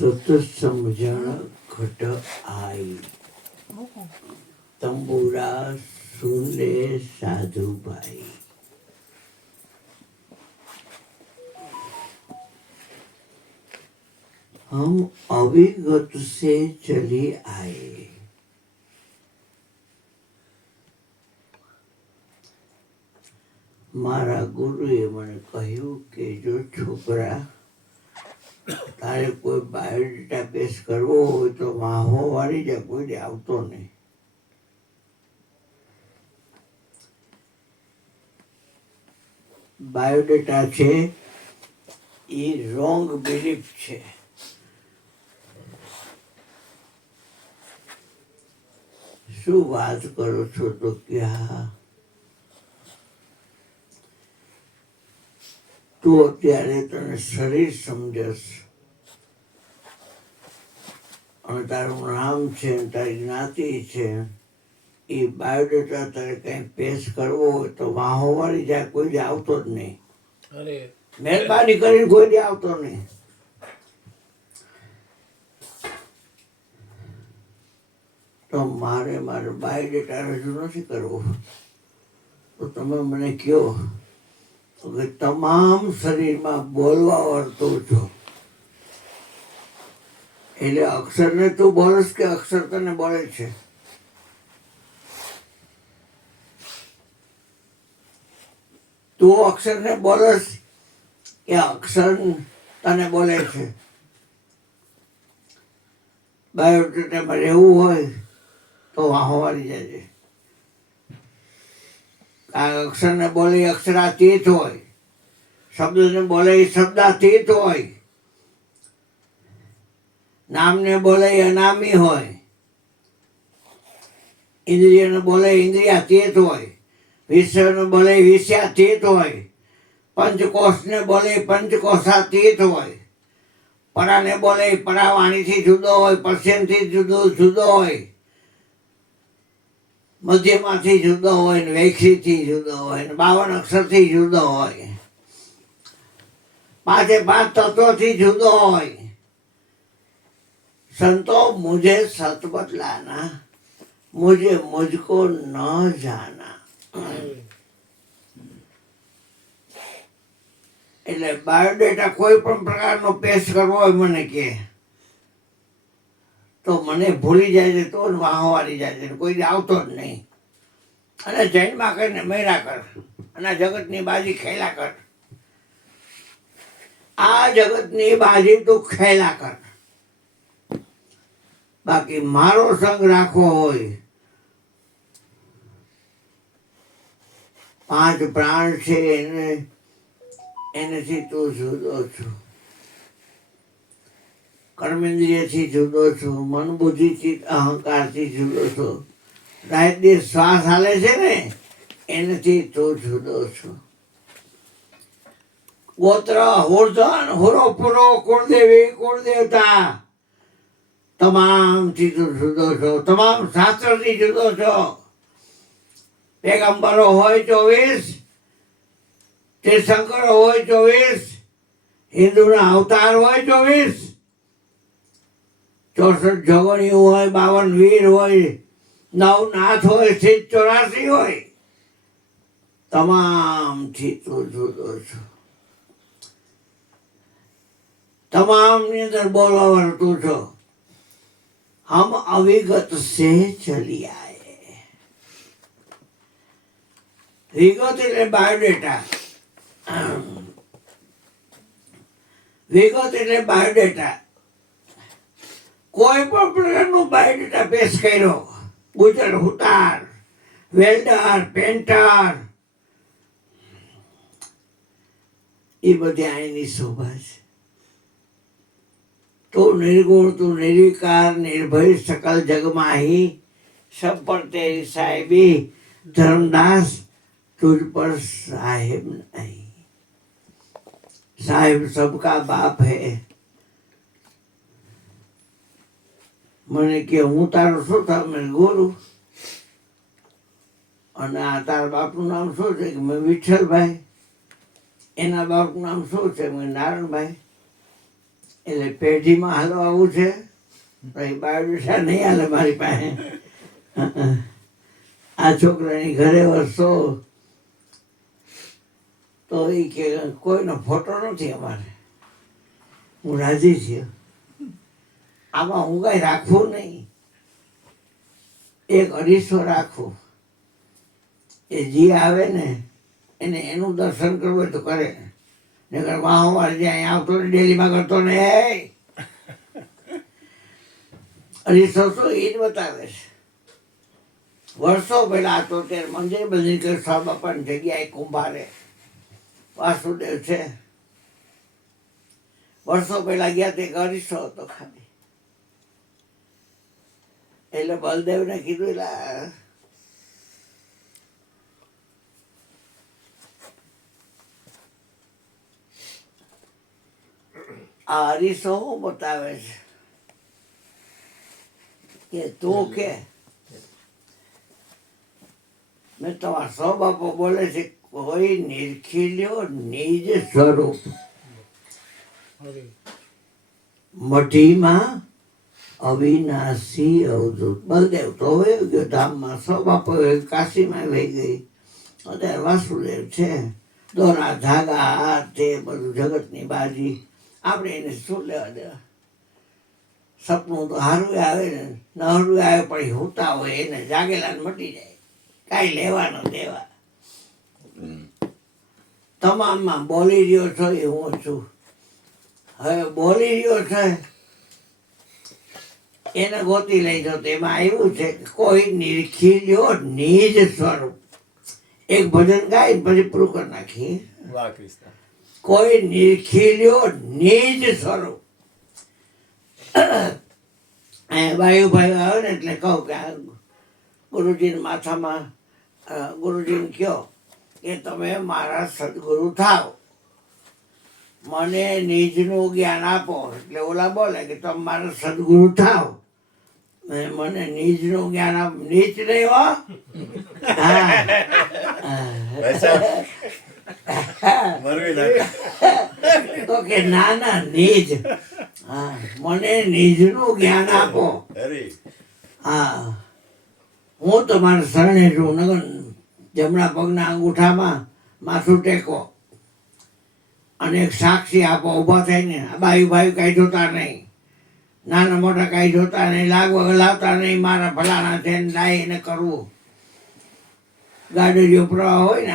સત સમજણ ઘટ આઈ, તંબુરા સુને સાધુભાઈ। हम अविगत से चली आए। મારા ગુરુએ મને કહ્યું કે જો છોકરા તારે કોઈ બાયોડેટા પેશ કરવો હોય તો વાહો વાળી જાય, કોઈને આવતો નહીં। બાયોડેટા છે એ રોંગ બિલીફ છે। શું વાત કરો છો? તો કે હા, તું અત્યારે તને શરીર સમજસ અને તારું નામ છે, તારી જ્ઞાતિ છે, એ બાયોડેટા તારે કઈ પેશ કરવો હોય તો વાહો વાળી જાય, કોઈ આવતો જ નહીં। મહેરબાની કરીને કોઈ આવતો નહીં। તો મારે બાયોડેટા રજૂ નથી કરવો, તો તમે મને કહો કે તમામ શરીરમાં બોલવા વર્તું છો, એટલે અક્ષરને તું બોલસ કે અક્ષર તને બોલે છે? તું અક્ષરને બોલસ કે અક્ષર તને બોલે છે? બાયોડેટામાં રહેવું હોય તો વાહો વાળી જાય। આ અક્ષરને બોલે અક્ષરાતીત હોય, શબ્દને બોલે શબ્દાતીત હોય, નામને બોલે અનામી હોય, ઇન્દ્રિયને બોલે ઇન્દ્રિયાતીત હોય, વિષયને બોલે વિષયાતીત હોય, પંચકોશને બોલે પંચકોશાતીત હોય, પરાને બોલે પરાવાણીથી જુદો હોય, પશ્ચિમથી જુદો હોય, મધ્યમાંથી જુદો હોય, ને વૈખરીથી જુદો હોય, ને 52 અક્ષરથી જુદો હોય, 5 તત્વોથી જુદો હોય। संतो मुझे सत बतलाना, मुझे मुझको न जाना। એટલે બાયોડેટા કોઈ પણ પ્રકારનો પેશ કરવો હોય મને કે તો મને ભૂલી જાય છે, તો વાહો વાળી જાય છે, કોઈ આવતો જ નહીં। અને જૈનમાં કરીને મેરા કર અને જગતની બાજી ખેલા કર। આ જગતની બાજી તું ખેલા કર, બાકી મારો સંગ રાખવો હોય। 5 પ્રાણ છે એનાથી તું જુદો છો, કર્મેન્દ્રિયથી જુદો છો, મન બુદ્ધિથી અહંકારથી જુદો છો, રાતની શ્વાસ હાલે છે ને એનાથી તું જુદો છો। ગોત્ર હોર્ધન હોરો પુરો કુળદેવી કુળદેવતા તમામથી તું જુદો છો, તમામ શાસ્ત્રથી જુદો છો। પેગંબરો હોય 24, તીર્થંકરો હોય 24, હિન્દુના અવતાર હોય 24, 64 જોગણીઓ હોય, 52 વીર હોય, 9 નાથ હોય, 84 હોય, તમામથી તું જુદો છો। તમામની અંદર બોલવા વર્તું છો। हम अविगत से चली आए। विगत એટલે બાયોડેટા, વિગત એટલે બાયોડેટા। કોઈ પણ પ્રકારનો બાયોડેટા પેશ કર્યો, ગુજર હુતાર, વેલ્ડર, પેન્ટર, એ બધી આઈની શોભા છે। तो निर्गुण तू निर्विकार निर्भय सकल जग माही, सब पर तेरी साहिबी, धर्मदास तुझ पर साहिब नहीं। साहिब सबका बाप है। મને કે હું તારો શું था? મેં ગુરુ। અને આ તારા બાપનું નામ શું છે? કે મેં વિઠ્ઠલભાઈ। એના બાપનું નામ શું છે? મેં નારાયણભાઈ। એટલે પેઢીમાં હાલવા આવું છે, પછી બાયોડેટા નહીં હાલે મારી પાસે. આ છોકરાની ઘરે વરસો તો એ કે કોઈનો ફોટો નથી અમારે. હું રાજી છું. આમાં હું કાંઈ રાખવું નહીં, એક અરીસો રાખવું. એ જે આવે ને એને એનું દર્શન કરવું હોય તો કરે, નકર વાહવાર જે અહીંયા આવતો ને ડેલીમાં કરતો ને અરીસો તો એ જ બતાવે છે. વર્ષો પહેલા તો ત્યારે મંદિર બંધીકર સ્વામી બાપાની જગ્યાએ કુંભારે વાસુદેવ છે, વર્ષો પહેલા ગયા તે અરીસો હતો ખાલી. એટલે બલદેવને કીધું એટલે આ અરીસો શું બતાવે છે કે તું કે મેં તમારા સૌ બાપો બોલે છે કોઈ નિરખી લ્યો નિજ સ્વરૂપ. મઢીમાં અવિનાશી અવધૂત. બલદેવ તો વહી ગયો ધામમાં, સૌ બાપો કાશીમાં વહી ગઈ. અત્યારે વાસુદેવ છે. દોરા ધાગા આ તે બધું જગતની બાજી, આપણે એને શું લેવા દેવા. સપનું તો હારું આવે ને, ન હારું આવે પણ હોતા હોય એને જાગેલા મટી જાય, કાંઈ લેવાનો દેવા. તમામમાં બોલી રહ્યો છો એ હું છું. હવે બોલી રહ્યો છે એને ગોતી લઈ જાઓ. તો એમાં આવ્યું છે કે કોઈ નિરખી લ્યો નિજ સ્વરૂપ. એક ભજન ગાય પછી પૂરું કરી નાખીએ. કોઈ નિરખી લ્યો નિજ સ્વરૂપ. વાયુભાઈ આવે ને એટલે કહું કે ગુરુજીના માથામાં ગુરુજીને કહો કે તમે મારા સદગુરુ થાવ, મને નિજનું જ્ઞાન આપો. એટલે ઓલા બોલે કે તમે મારા સદગુરુ થાવ, મને નિજનું જ્ઞાન આપ. નીચ નહીં હો. તો કે ના ના નિજ. હા, મને નિજનું જ્ઞાન આપો. હા, હું તમારા શરણે છું. નગર જમણા પગના અંગૂઠામાં માથું ટેકો અને એક સાક્ષી આપો. ઊભા થઈને બાયુ બાયુ કાંઈ જોતા નહીં, નાના મોટા કાંઈ જોતા નહીં, લાગવા લાવતા નહીં. મારા ફલાણા છે ને લાય એને કરવું. ગાડી પ્રવાહ હોય ને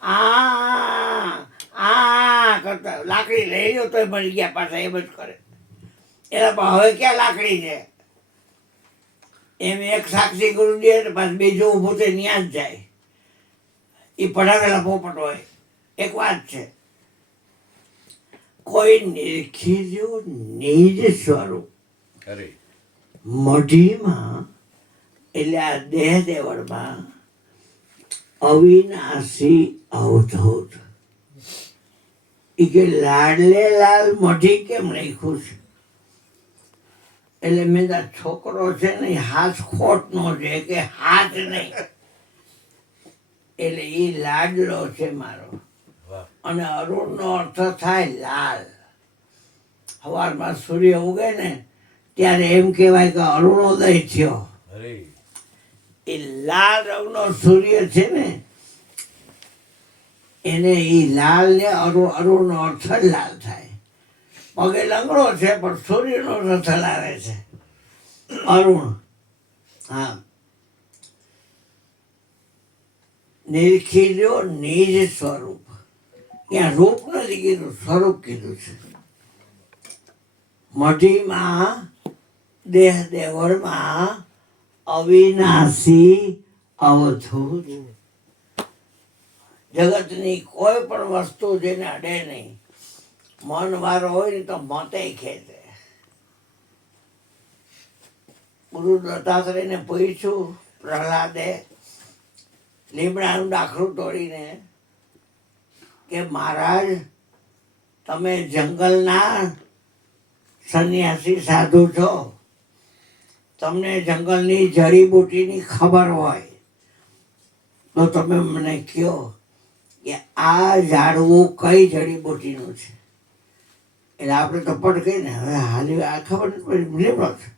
આ કરતા લાકડી લઈ લો તોય મળી ગયા પાછા એમ જ કરે. એના પણ હવે ક્યાં લાકડી છે એમ એક સાક્ષી ગુરુ દે ને પાછું બીજું ઊભું થઈ ત્યાં જ જાય. એ પઢાવેલા પોપટ હોય. એક વાત છે, કોઈ નિરખી લ્યો નિજ સ્વરૂપ. મઢીમાં એટલે આ દેહ દેવળમાં અવિનાશી અવધૂત. એ કે લાડલે લાલ મઢી કેમ રાખ્યું છે? એટલે મેં છોકરો છે ને હાથ ખોટ નો છે કે હાથ નહીં. એટલે એ લાડલો છે મારો. અને અરુણ નો અર્થ થાય લાલ. સવારમાં સૂર્ય ઉગે ને ત્યારે એમ કહેવાય કે અરુણોદય થયો. એ લાલ રંગનો સૂર્ય છે ને એને એ લાલ ને અરુણનો અર્થ જ લાલ થાય. પગે લંગડો છે પણ સૂર્યનો રથ લાવે છે અરુણ. હા, નિરખી લ્યો નિજ સ્વરૂપ. ત્યાં રૂપ નથી કીધું, સ્વરૂપ કીધું છે. મઢીમાં દેહ દેવળમાં અવિનાશી અવધૂત. જગતની કોઈ પણ વસ્તુ જેને અડે નહીં. મન વારો હોય ને તો મતે ખેંચે. ગુરુ દત્તાત્રેયને પૂછ્યું પ્રહલાદે લીમડાનું ડાખરું તોડીને કે મહારાજ તમે જંગલના સંન્યાસી સાધુ છો, તમને જંગલની જડીબુટીની ખબર હોય તો તમે મને કહો કે આ ઝાડવું કઈ જડીબુટીનું છે. એટલે આપણે તો પટ કહીને હવે હાલી આ ખબર નથી પડી લીમડો છે.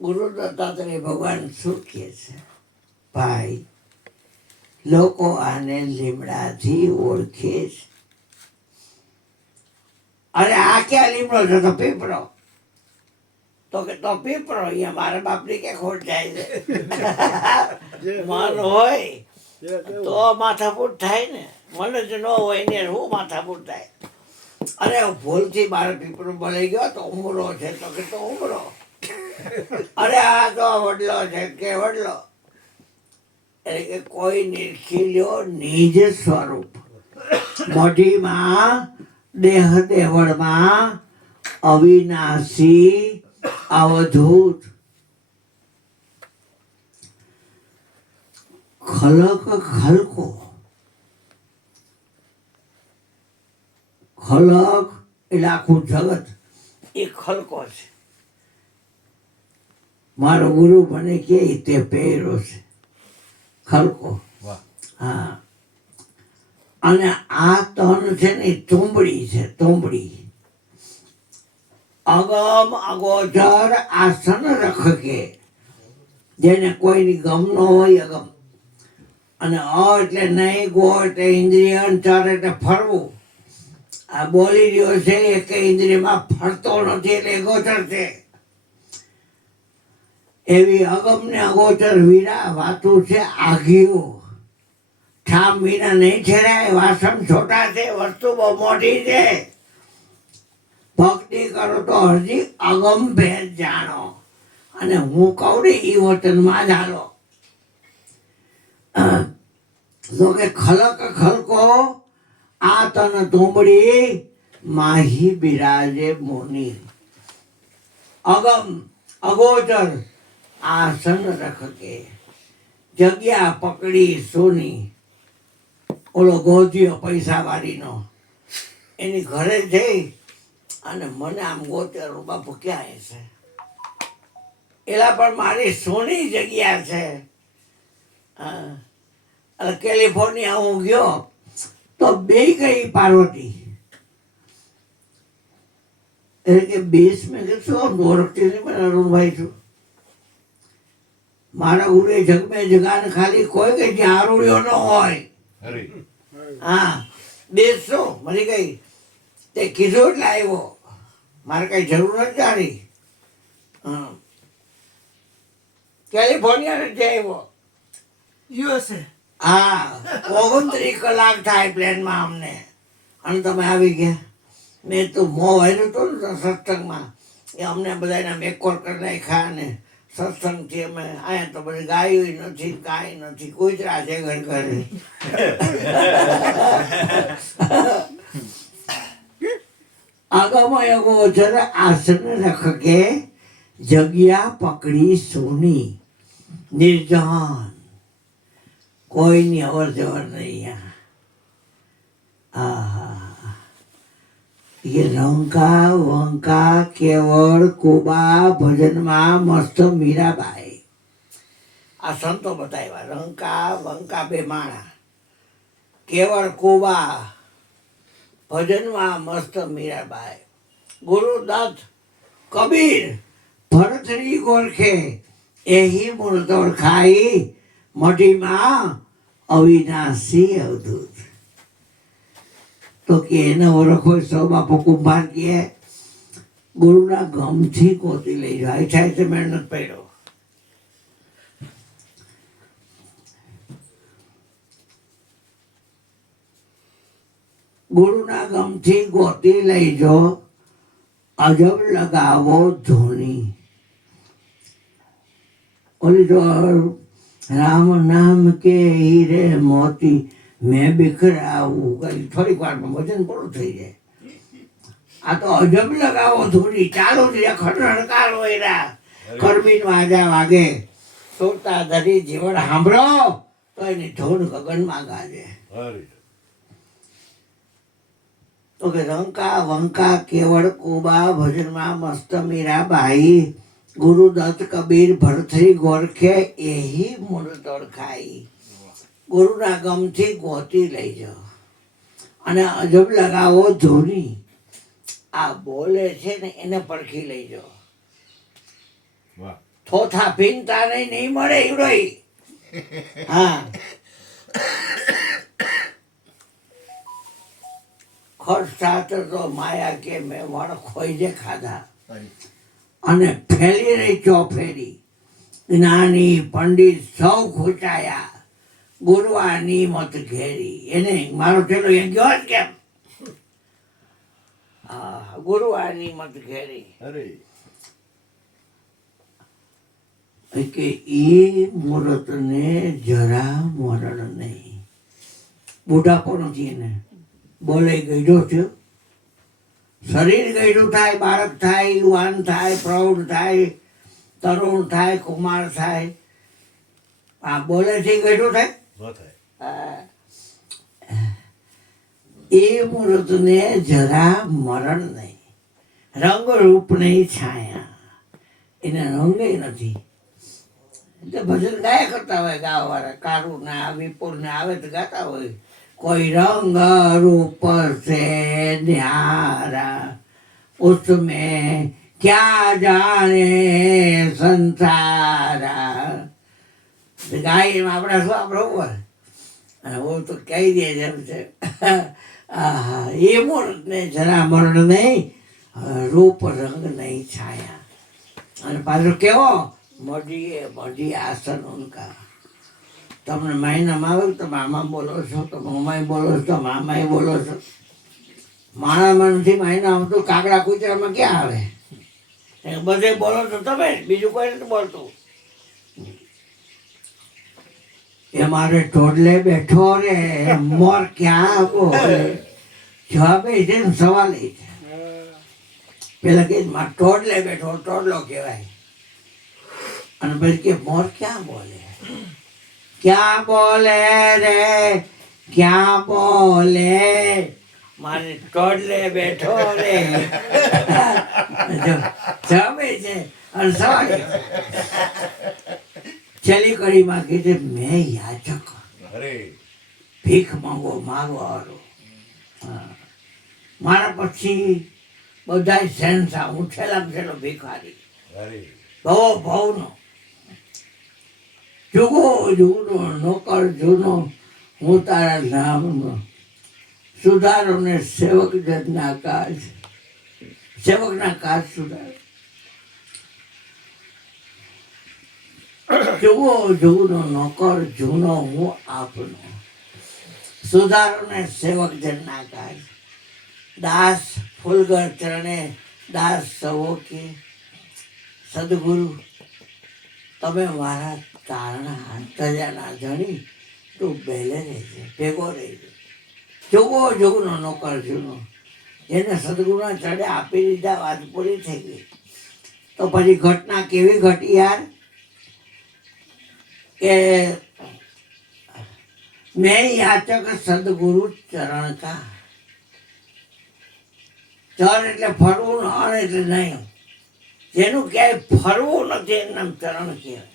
ગુરુ દત્તાત્રેય ભગવાન શું કહે છે? ભાઈ, લોકો આને લીમડાથી ઓળખે છે. અરે આ ક્યાં લીમડો છે? તો પીપળો. તો કે તો પીપળો અહીંયા મારા બાપની કે ખોટ જાય છે. મન હોય તો માથાકૂટ થાય ને, મન જ ન હોય ને શું માથાકૂટ થાય? અરે ભૂલથી મારે પીપળો બોલાઈ ગયો તો ઉમરો છે, તો કે તો ઉમરો. અરે આ તો વડલો છે કે વડલો. એટલે કે કોઈ નિરખી લ્યો નિજ સ્વરૂપ. મોઢીમાં દેહ દેવળમાં અવિનાશી અવધૂત ખલક ખલકો. ખલક એટલે આખું જગત એ ખલકો છે. મારો ગુરુ મને કે તે પહેરો છે ખલકો. હા, અને આ તન છે ને એ તુંબડી છે, તુંબડી. અગમ અગોચર આસન રખકે, જેને કોઈની ગમ ન હોય અગમ. અને અ એટલે નહીં, ગો એટલે ઇન્દ્રિય, ચર એટલે ફરવું. આ બોલી રહ્યો છે એ કઈ ઇન્દ્રિયમાં ફરતો નથી એટલે અગોચર છે. એવી અગમ ને અગોચર વીરા વાતું છે આઘિયું. ઠામ વિના નહીં ઠેરાય, વાસણ છોટા છે, વસ્તુ બહુ મોટી છે. ભક્તિ કરો તો હજી અગમ ભેદ જાણો, અને હું કહું ને એ વચનમાં જ હાલો. તો કે ખલક ખલકો આ તન તુંબડી માહી બિરાજે મુનિ. અગમ અગોચર આસન રખકે, જગ્યા પકડી સોની. ઓલો ગોધીઓ પૈસા વાળીનો એની ઘરે જઈ અને મને આમ ગોતેલું, બાપુ ક્યાં છે? એલા પણ મારી સોની જગ્યા છે. કેલિફોર્નિયા હું ગયો તો બે ગઈ પાર્વતી. એટલે કે બેસ મેં કે શું ઓળખતી નહીં, મને અરુણભાઈ છું. મારા ગુરુએ જગમે જગાને ખાલી કોઈ કે જ્યાં આરુડ્યો ન હોય. હા, બેસો મરી ગઈ તે કીધું એટલે આવ્યો. મારે કઈ જરૂર નથી જાણી. કેલિફોર્નિયા નથી આવ્યો, યુએસએ. હા, 29 કલાક થાય પ્લેનમાં અમને, અને તમે આવી ગયા. મેં તો મોં વાર્યું હતું ને સત્સંગમાં, એ અમને બધાના મેકોર કરી નાખ્યા. ને સત્સંગથી અમે અહીંયા તો બધી ગાયું નથી, કાંઈ નથી, કૂતરા છે ઘર ઘરે. આગમાં અગોચર આસન રખકે, જગ્યા પકડી સોની. નિર્જન, કોઈની અવર જવર નહીં. એ રંકા વંકા કેવળ કુબા ભજનમાં મસ્ત મીરાબાઈ. આ સંતો બતાવ્યા. રંકા વંકા બે માણા, કેવળ કુબા ભજનમાં મસ્ત મીરાબાઈ. ગુરુદત્ત કબીર ભરથરી ગોરખે, એહી મૂળ ઓળખાઈ. મઢીમાં અવિનાશી અવધૂત. તો કે એને ઓળખો સૌ બાપુ કુંભાર કે ગુરુના ગમથી ગોતી લઈ જાય. ઈચ્છા છે મહેનત પડ્યો. ગુરુના ગમથી ગોતી લઈ જો, અજબ લગાવો ધૂની. ઓલી તો રામ નામ કે હીરે મોતી મેં બિખરાવું, કઈ થોડીક વારમાં વજન પૂરું થઈ જાય. આ તો અજબ લગાવો ધૂની ચાલુ જ ખડખડકાર હોય. કરમીન વાજા વાગે, સોતા ધરી જીવન સાંભળો તો એની ધૂન ગગનમાં ગાજે. તો કે રંકા વંકા કેવળ કુબા ભજનમાં મસ્ત મીરાબાઈ. ગુરુદત્ત કબીર ભરથરી ગોરખે, એહી મૂળ ઓળખાઈ. ગુરુના ગમથી ગોતી લઈ જાઓ, અને અજબ લગાવો ધૂની. આ બોલે છે ને એને પરખી લેજો. થોથા પીનતા નહીં મળે ઈવડો. હા, ખર્ચ તો માયા કે મેં વણ ખોઈ જે ખાધા અને ફેલી રહી ચોફેરી. જ્ઞાની પંડિત સૌ ખૂચાયા, ગુરવાની મત ઘેરી. એને મારો ચેલો એ ગયો જ કેમ? હા, ગુરવાની મત ઘેરી. કે એ મુહૂર્ત ને જરા મરણ નહીં. બુઢાપો નથી એને. બોલે ગયડો થયો, શરીર ગયડું થાય, બાળક થાય, યુવાન થાય, પ્રૌઢ થાય, તરુણ થાય, કુમાર થાય. આ બોલે છે ગયડું થાય. એ મુહૂર્ત ને જરા મરણ નહીં. રંગ રૂપ નહીં છાયા, એને રંગે નથી. એટલે ભજન ગાયા કરતા હોય ગાવા વાળા, કારું ના વિપુલ ને આવે તો ગાતા હોય. કોઈ રંગ રૂપ સે ન્યારા उसमें क्या जाने સંસારા. ગાય આપણા શું આપણો હોય, હું તો કહી દે જેમ છે. એ મૂર્તને જરા મરણ નહીં, રૂપ રંગ નહીં છાયા. અને પાછું કેવો મઢી આસન ઉનકા. તમને મહિનામાં આવે તો મામા બોલો છો, તો મમ્માઈ બોલો છો, મામાઈ બોલો છો. માણામાં નથી મહિના આવતું, કાગડા કૂતરામાં ક્યાં આવે? બધે બોલો છો તમે, બીજું કોઈ નથી બોલતું. એ મારે ટોડલે બેઠો રે મોર ક્યાં બોલે. જવાબ એ છે ને સવાલ એ છે. પેલા કે મારે ટોડલે બેઠો, ટોડલો કહેવાય. અને પછી કે મોર ક્યાં બોલે. ક્યાં બોલે રે ક્યાં બોલે, મારે ટોડલે બેઠો રે. જમે છે અને સવાલ. છેલ્લી કડીમાં કીધે મેં યાચક, ભીખ માંગો માગવાળો. મારા પછી બધા શહેનશાહ, હું છેલ્લામાં છેલ્લો ભિખારી. બહુ ભાવનો જુગો જુગનો નોકર જૂનો, હું તારા નામનો. સુધારો ને સેવક જનના કાજ, સેવકના કાજ સુધારો. જુગો જુગનો નોકર જૂનો હું આપનો. સુધારો ને સેવક જનના કાજ. દાસ ફૂલગર ચરણે દાસ સવો કે સદગુરુ તમે મારા તારણા તજાના ધણી, તું બેલે રહેજે, ભેગો રહેજે. જોગો જોગનો નોકર જૂનો, જેને સદગુરુના ચડે આપી દીધા, વાત પૂરી થઈ ગઈ. તો પછી ઘટના કેવી ઘટી યાર? કે મેં યાચક સદગુરુ ચરણ કા. ચરણ એટલે ફરવું, અણ એટલે નહીં. જેનું ક્યાંય ફરવું નથી એનું નામ ચરણ કહેવાય.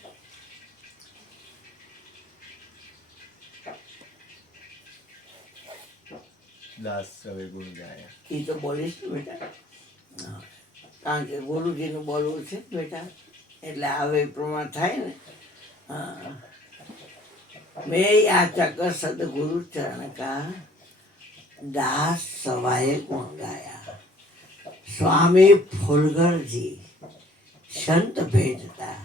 એ તો બોલીશ ને બેટા, કારણ કે ગુરુજીનું બોલવું છે બેટા, એટલે આવે પ્રમાણ થાય ને. હા, મેં યાચક સદગુરુ ચરણ કા, દાસ સવાએ ગુણ ગાયા. સ્વામી ફૂલગરજી સંત ભેટતા,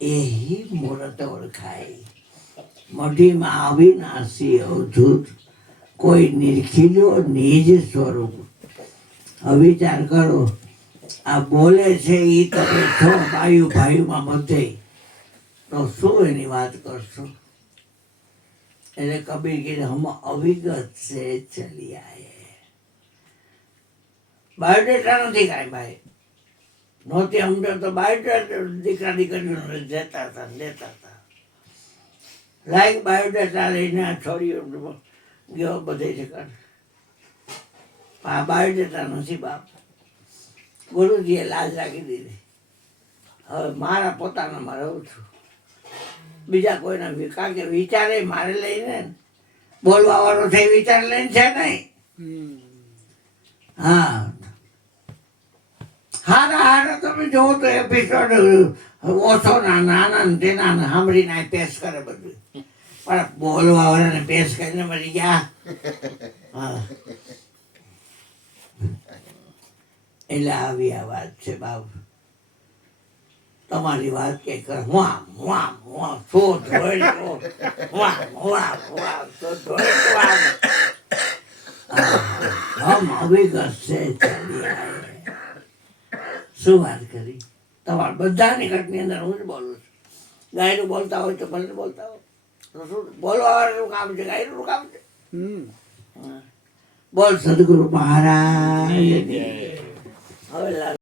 એહી મૂર્ત ઓળખાય. મઢીમાં આવી નાસી અવધૂત, કોઈ નિરખીલ્યો નિજ સ્વરૂપ. વિચાર કરો, આ બોલે છે એ તમે છો ભાઈઓ ભાઈઓમાં બધે, તો શું એની વાત કરશો? એટલે કબીર કીધે હમ અવિગત સે ચલી આયે. બાયોડેટા નથી કાંઈ ભાઈ, નહોતી અમને તો બાયોડેટા દીકરા દીકરીઓ દેતા હતા લેતા હતા. લાઈક બાયોડેટા લઈને આ છોડીઓ ગયો બધે જગ્યા. આ બાયોડેટા નથી બાપ. ગુરુજીએ લાજ રાખી દીધી. હવે મારા પોતાનામાં રહું છું, બીજા કોઈના. કારણ કે વિચારે મારે લઈને બોલવા વાળો થઈ વિચાર લઈને છે નહીં. હા, બધા તમે જોવો તો એપિસોડ ઓછો નાના ને તેના સાંભળીને પેશ કરે બધું, પણ બોલવા વાળાને પેશ કરીને મરી ગયા. હા, એટલે આવી આ વાત છે બાપ. તમારી વાત કે કર વાહ વાહ વાહ તો ધોળ્યો વાહ વાહ વાહ તો ધોળ્યો હમ હકીકત છે. શું વાત કરી તમારા બધાની ઘટની અંદર હું જ બોલું છું. ગાયનું બોલતા હોય તો ભલે બોલતા હોય, શું બોલવા વાળાનું કામ છે, ગાયનું કામ છે. બોલ સદગુરુ મહારાજ. હવે